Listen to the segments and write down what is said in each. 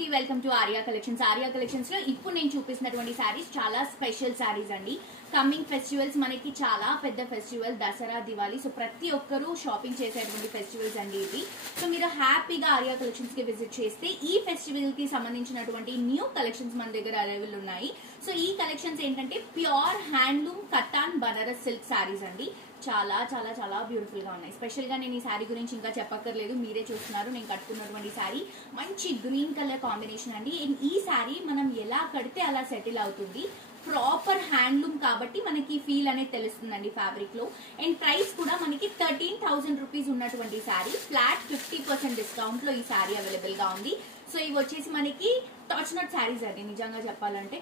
అండి, welcome to Arya collections. Arya collections లో ఇప్పుడు నేను చూపిస్తున్నటువంటి సారీస్ చాలా స్పెషల్ సారీస్ అండి. కమింగ్ ఫెస్టివల్స్ మనకి చాలా పెద్ద ఫెస్టివల్ దసరా, దివాళీ. సో ప్రతి ఒక్కరూ షాపింగ్ చేసేటువంటి ఫెస్టివల్స్ అండి ఇవి. సో మీరు హ్యాపీగా ఆర్యా కలెక్షన్స్ కి విజిట్ చేస్తే ఈ ఫెస్టివల్ కి సంబంధించినటువంటి న్యూ కలెక్షన్స్ మన దగ్గర అవైలబుల్ ఉన్నాయి. సో ఈ కలెక్షన్స్ ఏంటంటే pure handloom cotton Banaras silk saris అండి. చాలా చాలా చాలా బ్యూటిఫుల్ గా ఉన్నాయి. స్పెషల్ గా నేను ఈ శారీ గురించి ఇంకా చెప్పక్కర్లేదు, మీరే చూస్తున్నారు. నేను కట్టుకున్నటువంటి శారీ మంచి గ్రీన్ కలర్ కాంబినేషన్ అండి. ఈ శారీ మనం ఎలా కడితే అలా సెటిల్ అవుతుంది. ప్రాపర్ హ్యాండ్లూమ్ కాబట్టి మనకి ఫీల్ అనేది తెలుస్తుందండి ఫ్యాబ్రిక్ లో. అండ్ ప్రైస్ కూడా మనకి 13,000 రూపీస్ ఉన్నటువంటి శారీ ఫ్లాట్ 50% డిస్కౌంట్ లో ఈ శారీ అవైలబుల్ గా ఉంది. సో ఇవి వచ్చేసి మనకి టాచ్ నాట్ శారీస్ అండి. నిజంగా చెప్పాలంటే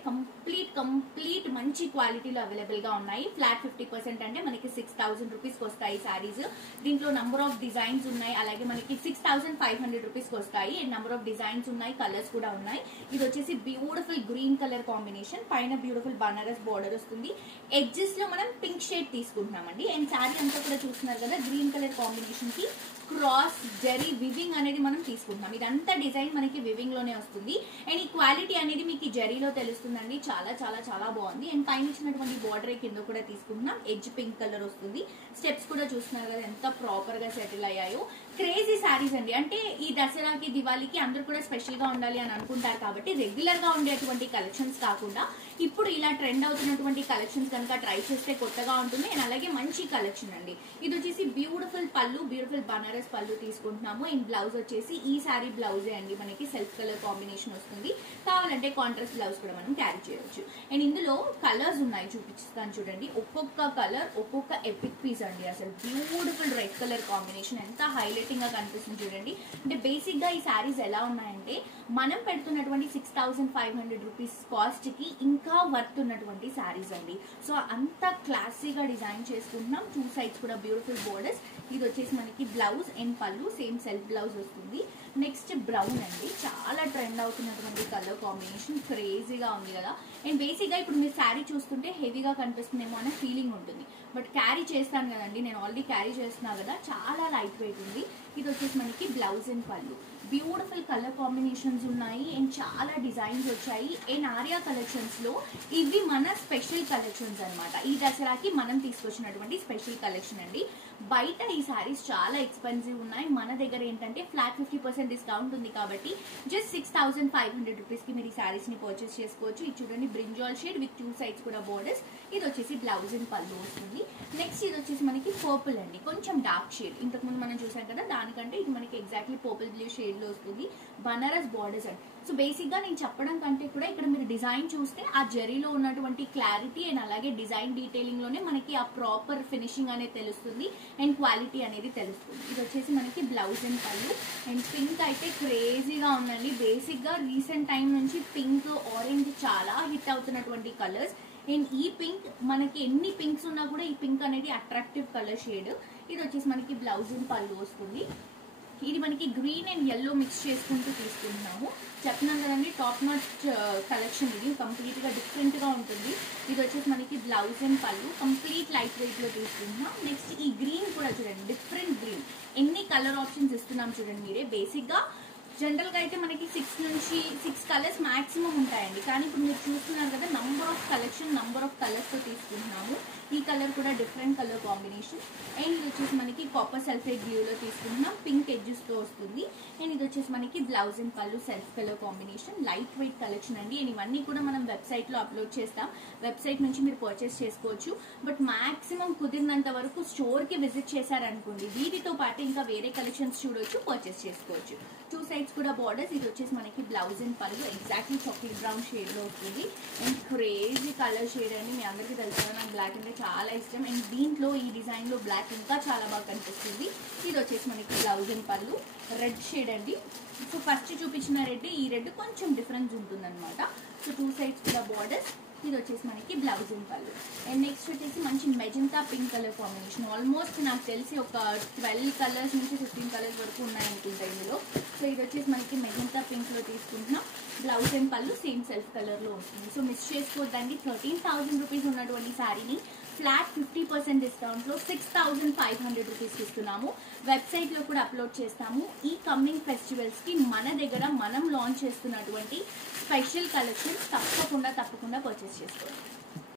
కంప్లీట్ మంచి క్వాలిటీలో అవైలబుల్ గా ఉన్నాయి. ఫ్లాట్ 50% అంటే మనకి 6,000 రూపీస్ కి వస్తాయి శారీస్. దీంట్లో నంబర్ ఆఫ్ డిజైన్స్ ఉన్నాయి. అలాగే మనకి 6,500 రూపీస్ కి వస్తాయి. అండ్ నంబర్ ఆఫ్ డిజైన్స్ ఉన్నాయి, కలర్స్ కూడా ఉన్నాయి. ఇది వచ్చేసి బ్యూటిఫుల్ గ్రీన్ కలర్ కాంబినేషన్, పైన బ్యూటిఫుల్ బనారస్ బోర్డర్ వస్తుంది. ఎడ్జెస్ లో మనం పింక్ షేడ్ తీసుకుంటున్నామండి. అండ్ శారీ అంతా కూడా చూస్తున్నారు కదా, గ్రీన్ కలర్ కాంబినేషన్ కి క్రాస్ జెరీ వివింగ్ అనేది మనం తీసుకుంటున్నాం. ఇదంతా డిజైన్ మనకి వివింగ్ లోనే వస్తుంది. అండ్ ఈ క్వాలిటీ అనేది మీకు జెరీలో తెలుస్తుందండి. చాలా చాలా చాలా బాగుంది. అండ్ పైన ఇచ్చినటువంటి బోర్డర్ కింద కూడా తీసుకుంటున్నాం. ఎడ్జ్ పింక్ కలర్ వస్తుంది. స్టెప్స్ కూడా చూస్తున్నారు కదా ఎంత ప్రాపర్ గా సెటిల్ అయ్యాయో. క్రేజీ శారీస్ అండి. అంటే ఈ దసరాకి, దివాళీకి అందరూ కూడా స్పెషల్ గా ఉండాలి అని అనుకుంటారు కాబట్టి రెగ్యులర్ గా ఉండేటువంటి కలెక్షన్స్ కాకుండా ఇప్పుడు ఇలా ట్రెండ్ అవుతున్నటువంటి కలెక్షన్స్ కనుక ట్రై చేస్తే కొత్తగా ఉంటుంది. అండ్ అలాగే మంచి కలెక్షన్ అండి. ఇది వచ్చేసి బ్యూటిఫుల్ పళ్ళు, బ్యూటిఫుల్ బనారస్ పళ్ళు తీసుకుంటున్నాము. అండ్ బ్లౌజ్ వచ్చేసి ఈ శారీ బ్లౌజే అండి. మనకి సెల్ఫ్ కలర్ కాంబినేషన్ వస్తుంది. కావాలంటే కాంట్రాస్ట్ బ్లౌజ్ కూడా మనం క్యారీ చేయవచ్చు. అండ్ ఇందులో కలర్స్ ఉన్నాయి, చూపిస్తాను చూడండి. ఒక్కొక్క కలర్ ఒక్కొక్క ఎపిక్ పీస్ అండి. అసలు బ్యూటిఫుల్ రెడ్ కలర్ కాంబినేషన్ ఎంత హైలైటింగ్ గా కనిపిస్తుంది చూడండి. అంటే బేసిక్ గా ఈ శారీస్ ఎలా ఉన్నాయంటే మనం పెడుతున్నటువంటి 6,500 రూపీస్ కాస్ట్ కి ఇంకా వర్త్ ఉన్నటువంటి శారీస్ అండి. సో అంత క్లాసీగా డిజైన్ చేసుకుంటున్నాం. 2 సైడ్స్ కూడా బ్యూటిఫుల్ బోర్డర్స్. ఇది వచ్చేసి మనకి బ్లౌజ్ అండ్ పళ్ళు సేమ్ సెల్ఫ్ బ్లౌజ్ వస్తుంది. నెక్స్ట్ బ్రౌన్ అండి, చాలా ట్రెండ్ అవుతున్నటువంటి కలర్ కాంబినేషన్, క్రేజీగా ఉంది కదా. అండ్ బేసిక్ గా ఇప్పుడు మీరు శారీ చూస్తుంటే హెవీగా కనిపిస్తుందేమో అనే ఫీలింగ్ ఉంటుంది. బట్ క్యారీ చేస్తాను కదండి, నేను ఆల్రెడీ క్యారీ చేస్తున్నా కదా, చాలా లైట్ వెయిట్ ఉంది. ఇది వచ్చేసి మనకి బ్లౌజ్ అండ్ పళ్ళు. బ్యూటిఫుల్ కలర్ కాంబినేషన్స్ ఉన్నాయి అండ్ చాలా డిజైన్స్ వచ్చాయి. అండ్ ఆర్యా కలెక్షన్స్ లో ఇవి మన స్పెషల్ కలెక్షన్స్ అనమాట. ఈ దసరాకి మనం తీసుకొచ్చినటువంటి స్పెషల్ కలెక్షన్ అండి. బయట ఈ శారీస్ చాలా ఎక్స్పెన్సివ్ ఉన్నాయి. మన దగ్గర ఏంటంటే ఫ్లాట్ 50% డిస్కౌంట్ ఉంది కాబట్టి జస్ట్ 6,500 రూపీస్ కి మీరు ఈ శారీస్ ని పర్చేస్ చేసుకోవచ్చు. ఇది చూడండి బ్రింజాల్ షేడ్ విత్ 2 సైడ్స్ కూడా బోర్డర్స్. ఇది వచ్చేసి బ్లౌజ్ అండ్ పళ్ళు వస్తుంది. నెక్స్ట్ ఇది వచ్చేసి మనకి పర్పుల్ అండి, కొంచెం డార్క్ షేడ్. ఇంతకుముందు మనం చూసాం కదా, దానికంటే ఇది మనకి ఎగ్జాక్ట్లీ పర్పుల్ బ్లూ షేడ్ లో వస్తుంది. బనారస్ బోర్డర్స్ అండి. సో బేసిక్ గా నేను చెప్పడం కంటే కూడా ఇక్కడ మీరు డిజైన్ చూస్తే ఆ జరీలో ఉన్నటువంటి క్లారిటీ అండ్ అలాగే డిజైన్ డీటెయిలింగ్ లోనే మనకి ఆ ప్రాపర్ ఫినిషింగ్ అనేది తెలుస్తుంది అండ్ క్వాలిటీ అనేది తెలుస్తుంది. ఇది వచ్చేసి మనకి బ్లౌజ్ అండ్ పళ్ళు. అండ్ పింక్ అయితే క్రేజీగా ఉందండి. బేసిక్ గా రీసెంట్ టైం నుంచి పింక్, ఆరెంజ్ చాలా హిట్ అవుతున్నటువంటి కలర్స్. అండ్ ఈ పింక్ మనకి ఎన్ని పింక్స్ ఉన్నా కూడా ఈ పింక్ అనేది అట్రాక్టివ్ కలర్ షేడ్. ఇది వచ్చేసి మనకి బ్లౌజ్ అండ్ పళ్ళు వస్తుంది. ఇది మనకి గ్రీన్ అండ్ ఎల్లో మిక్స్ చేసుకుంటూ తీసుకుంటున్నాము. చెప్తున్నాం కదండి, టాప్ నాట్ కలెక్షన్. ఇది కంప్లీట్ గా డిఫరెంట్ గా ఉంటుంది. ఇది వచ్చేసి మనకి బ్లౌజ్ అండ్ పళ్ళు కంప్లీట్ లైట్ వెయిట్ లో తీసుకుంటున్నాం. నెక్స్ట్ ఈ గ్రీన్ కూడా చూడండి, డిఫరెంట్ గ్రీన్. ఎన్ని కలర్ ఆప్షన్స్ ఇస్తున్నాం చూడండి మీరే. బేసిక్ గా జనరల్ గా అయితే మనకి 6 కలర్స్ మాక్సిమం ఉంటాయండి. కానీ ఇప్పుడు మీరు చూస్తున్నారు కదా, number of collection, number of colours తో తీసుకుంటున్నాము. ఈ కలర్ కూడా డిఫరెంట్ కలర్ కాంబినేషన్. అండ్ ఇది వచ్చేసి మనకి కాపర్ సల్ఫేట్ బ్లూ లో తీసుకుంటున్నాం. పింక్ ఎడ్జెస్ తో వస్తుంది. అండ్ ఇది వచ్చేసి మనకి బ్లౌజ్ అండ్ పళ్ళు self colour combination. Light weight collection అండి. అండ్ ఇవన్నీ కూడా మనం వెబ్సైట్ లో అప్లోడ్ చేస్తాం. వెబ్సైట్ నుంచి మీరు పర్చేస్ చేసుకోవచ్చు. బట్ మాక్సిమం కుదిరినంత వరకు స్టోర్ కి విజిట్ చేశారనుకోండి, వీటితో పాటు ఇంకా వేరే కలెక్షన్స్ చూడొచ్చు, పర్చేస్ చేసుకోవచ్చు. 2 సైడ్స్ కూడా బోర్డర్స్. ఇది వచ్చేసి మనకి బ్లౌజ్ అండ్ పళ్ళు ఎగ్జాక్ట్లీ చాక్లెట్ బ్రౌన్ షేడ్ లో వస్తుంది. అండ్ క్రేజీ కలర్ షేడ్ అండి. మీ అందరికీ తెలుసు, నాకు బ్లాక్ అంటే చాలా ఇష్టం. అండ్ దీంట్లో ఈ డిజైన్ లో బ్లాక్ ఇంకా చాలా బాగా కనిపిస్తుంది. ఇది వచ్చేసి మనకి బ్లౌజ్ అండ్ పళ్ళు రెడ్ షేడ్ అండి. సో ఫస్ట్ చూపించిన రెడ్, ఈ రెడ్ కొంచెం డిఫరెన్స్ ఉంటుంది అనమాట. సో 2 సైడ్స్ కూడా బోర్డర్స్. ఇది వచ్చేసి మనకి బ్లౌజ్ అండ్ పళ్ళు. అండ్ నెక్స్ట్ వచ్చేసి మంచి magenta pink colour combination. Almost నాకు తెలిసి ఒక 12 కలర్స్ నుంచి 15 కలర్స్ వరకు ఉన్నాయనుకుంటా ఇందులో. సో ఇది వచ్చేసి మనకి మెజెంటా పింక్ లో తీసుకుంటున్నాం. ఇది బ్లౌజ్ అండ్ పళ్ళు సేమ్ సెల్ఫ్ కలర్ లో వస్తుంది. సో మిస్ చేసుకోవద్దండి. 13,000 రూపీస్ ఉన్నటువంటి శారీని ఫ్లాట్ 50% డిస్కౌంట్ లో 6,500 రూపీస్ ఇస్తున్నాము. వెబ్సైట్ లో కూడా అప్లోడ్ చేస్తాము. ఈ కమింగ్ ఫెస్టివల్స్ కి మన దగ్గర మనం లాంచ్ చేస్తున్నటువంటి స్పెషల్ కలెక్షన్స్ తప్పకుండా పర్చేస్ చేసుకోండి.